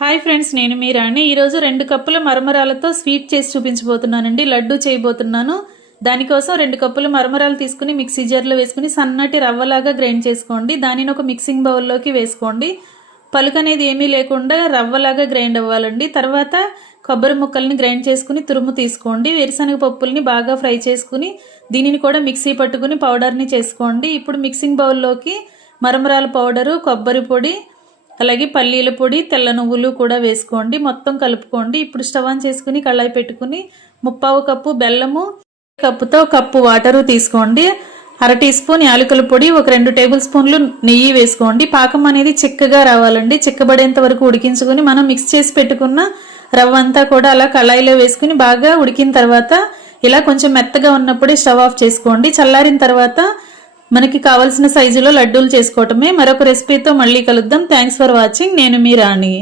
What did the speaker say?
Hi friends, నేను మీ రాణి. ఈరోజు 2 కప్పుల మరమరాలతో స్వీట్ చేసి చూపించబోతున్నానండి. లడ్డు చేయబోతున్నాను. దానికోసం 2 కప్పుల మరమరాలు తీసుకుని మిక్సీ జార్లో వేసుకుని సన్నటి రవ్వలాగా గ్రైండ్ చేసుకోండి. దానిని ఒక మిక్సింగ్ బౌల్లోకి వేసుకోండి. పలుకు అనేది ఏమీ లేకుండా రవ్వలాగా గ్రైండ్ అవ్వాలండి. తర్వాత కొబ్బరి ముక్కల్ని గ్రైండ్ చేసుకుని తురుము తీసుకోండి. వేరుశనగ పప్పుల్ని బాగా ఫ్రై చేసుకుని దీనిని కూడా మిక్సీ పట్టుకుని పౌడర్ని చేసుకోండి. ఇప్పుడు మిక్సింగ్ బౌల్లోకి మరమరాల పౌడరు, కొబ్బరి పొడి, అలాగే పల్లీల పొడి, తెల్ల నువ్వులు కూడా వేసుకోండి. మొత్తం కలుపుకోండి. ఇప్పుడు స్టవ్ ఆన్ చేసుకుని కళాయి పెట్టుకుని 1/2 కప్పు బెల్లము, కప్పుతో కప్పు వాటరు తీసుకోండి. 1/2 టీ స్పూన్ యాలకుల పొడి, ఒక 2 టేబుల్ స్పూన్లు నెయ్యి వేసుకోండి. పాకం అనేది చిక్కగా రావాలండి. చిక్కబడేంత వరకు ఉడికించుకుని మనం మిక్స్ చేసి పెట్టుకున్న రవ్వ అంతా కూడా అలా కళాయిలో వేసుకుని బాగా ఉడికిన తర్వాత ఇలా కొంచెం మెత్తగా ఉన్నప్పుడే స్టవ్ ఆఫ్ చేసుకోండి. చల్లారిన తర్వాత మనకి కావాల్సిన సైజులో లడ్డూలు చేసుకోవటమే. మరొక రెసిపీతో మళ్ళీ కలుద్దాం. Thanks for watching. నేను మీ రాణి.